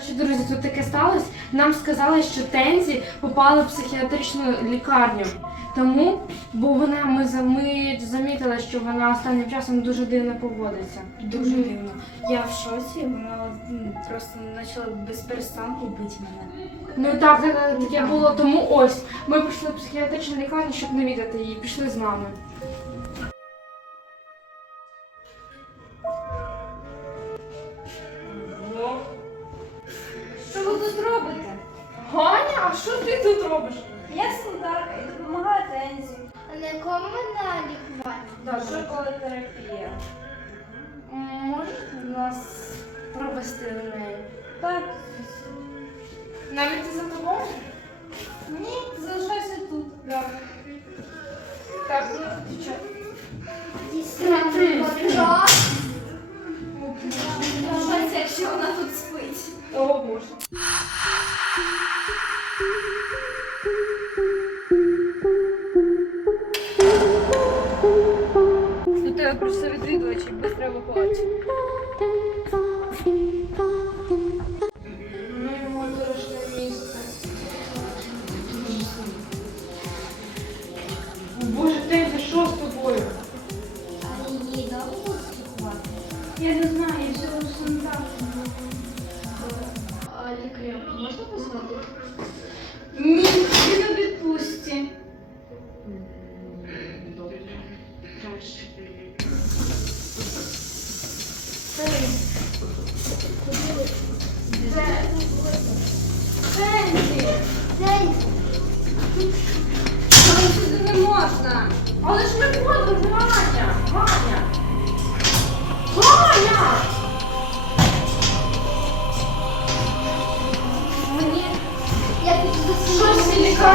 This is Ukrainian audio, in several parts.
Коротше, друзі, тут таке сталося. Нам сказали, що Тензі попала в психіатричну лікарню. Тому, бо вона ми, за- ми замітили, що вона останнім часом дуже дивно поводиться. Дуже дивно. Я в шоці, вона м, просто почала без перестанку бити мене. Ну так, так, таке було. Тому ось ми прийшли в психіатричну лікарню, щоб навідати її. Пішли з нами. Я санітарка і допомагаю Тензі. На якому на лікуванні? Так, Шоколадотерапія. Можеш нас провести до неї? Так. Навіть за тобою? Ні, залишайся тут. Так, ну дівчата. Дістра. Залишайся, якщо вона тут спить. О, Боже. Прийшли відвідувачі, без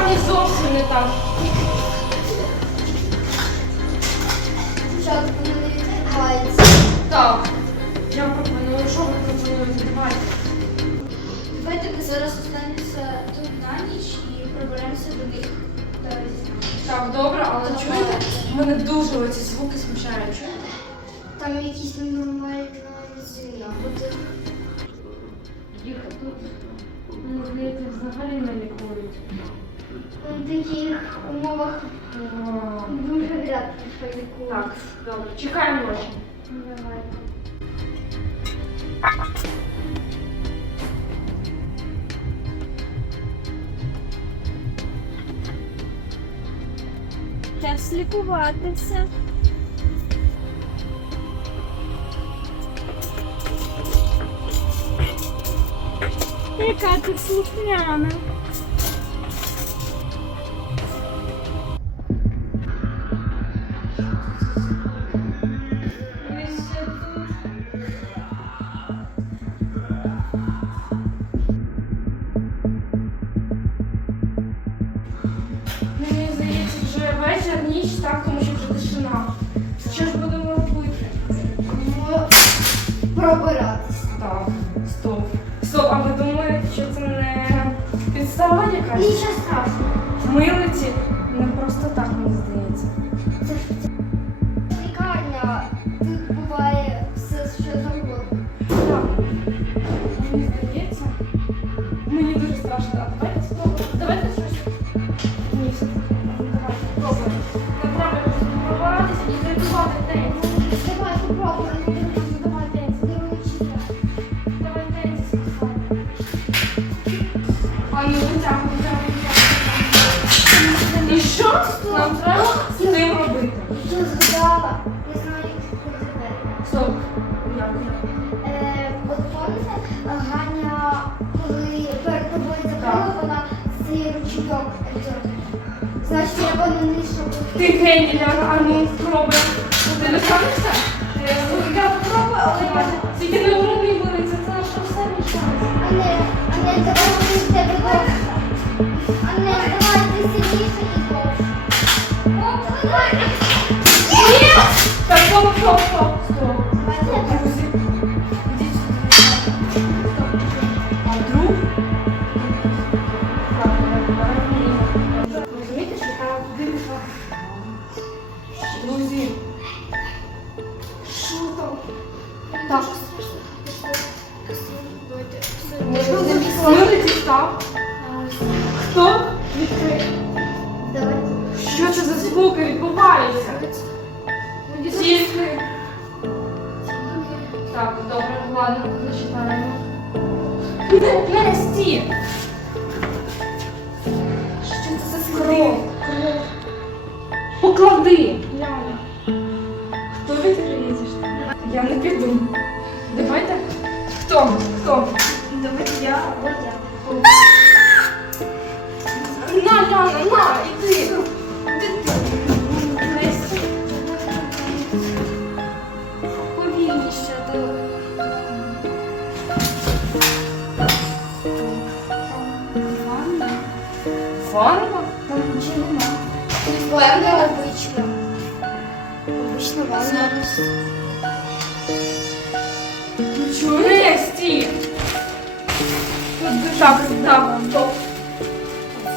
в зовсім не так. Спочатку вона не відкривається. Так. Я пропоную, що ви пропонуєте? Давайте. Давайте ми зараз останемося тут на ніч і проберемося до них. Так, добре, але Добре. чуєте? Мене дуже оці звуки смущають. Чуєте? Там якісь ненормальна зіна. Їх тут, мені здається, взагалі не лікують. В таких умовах О, дуже вряд ли полікують. Так, добре. Чекаємо ночі. Давайте. Час лікуватися. Яка ти слухняна. Ніч, так, тому що вже тишина. Що ж будемо робити? Пробиратися. Так, стоп. Стоп, а ви думаєте, що це не підстава якась? Нічого страшного. Милиці не просто так, мені здається. Нам треба з ним робити? Тут згадала. Не знаю, як це. Стоп. Як? Е, От пам'ятаєте, Ганя, коли перед тобою закрила, вона цей взяла. Значить, треба на неї щоб... Ти геній, Ляна, а ну спробуй. Ти не справишся? Я спробую, але я тільки не стоп, стоп, стоп. Друзі, ідіть сюди. А ні. Розумієте, що? Друзі. Що там? Так. Можливо, дістав? А ось. Хто? Відкрий. Що це за звуки відбуваються? Тільки. Так, добре, ладно, зачитаємо. Не стій! Що це за скров? Поклади! Так, так, стоп.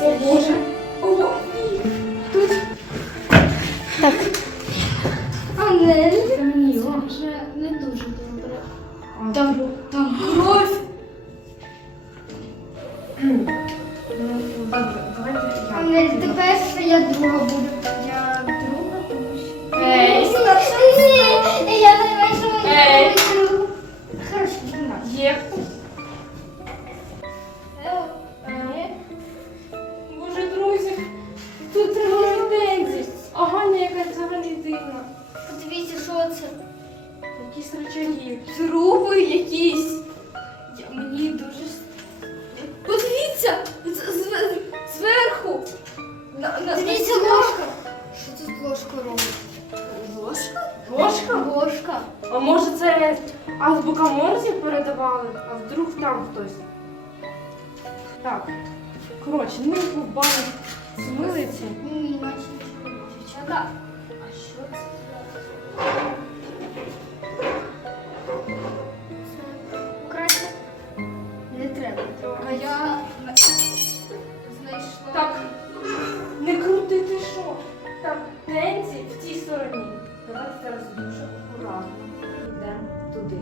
О Боже. О, ні. Тут Анель. Каміло. Вже не дуже добре. Там, там кров. Ну. Анель, тепер я друга буду. Я Дивіться, на ложка. Що це з ложкою робить? Ложка? Ложка? Ложка. А може це азбука Морзі передавали, а вдруг там хтось. Так. Коротше, ну в бані смилиці. Ні, наче нічого. Дівчата, а що це? Це Зараз дуже акуратно. Йдемо туди.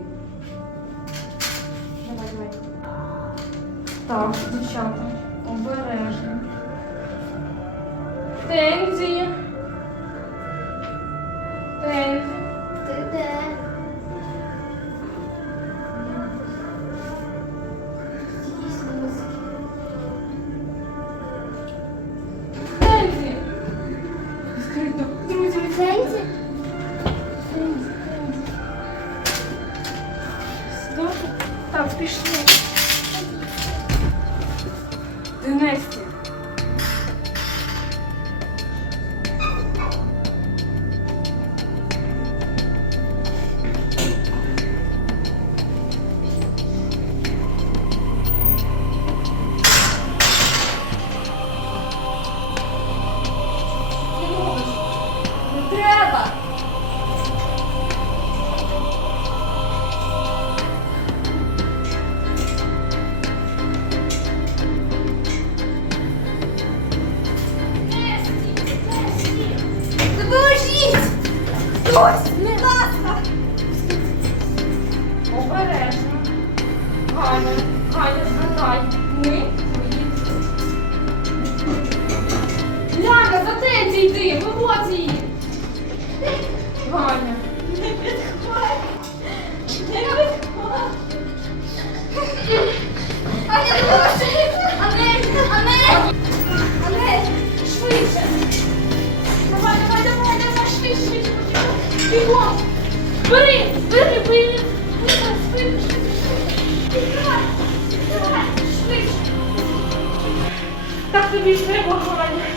Давай, давай. Так, дівчата, обережно. Тензі. Ласка! Обережно. Ганя, Ганя, згадай. Ми твої. Ляна, за Тензі йди, в її. Бігом. Бери, бери, бери. Так тобі ж треба, Ганя.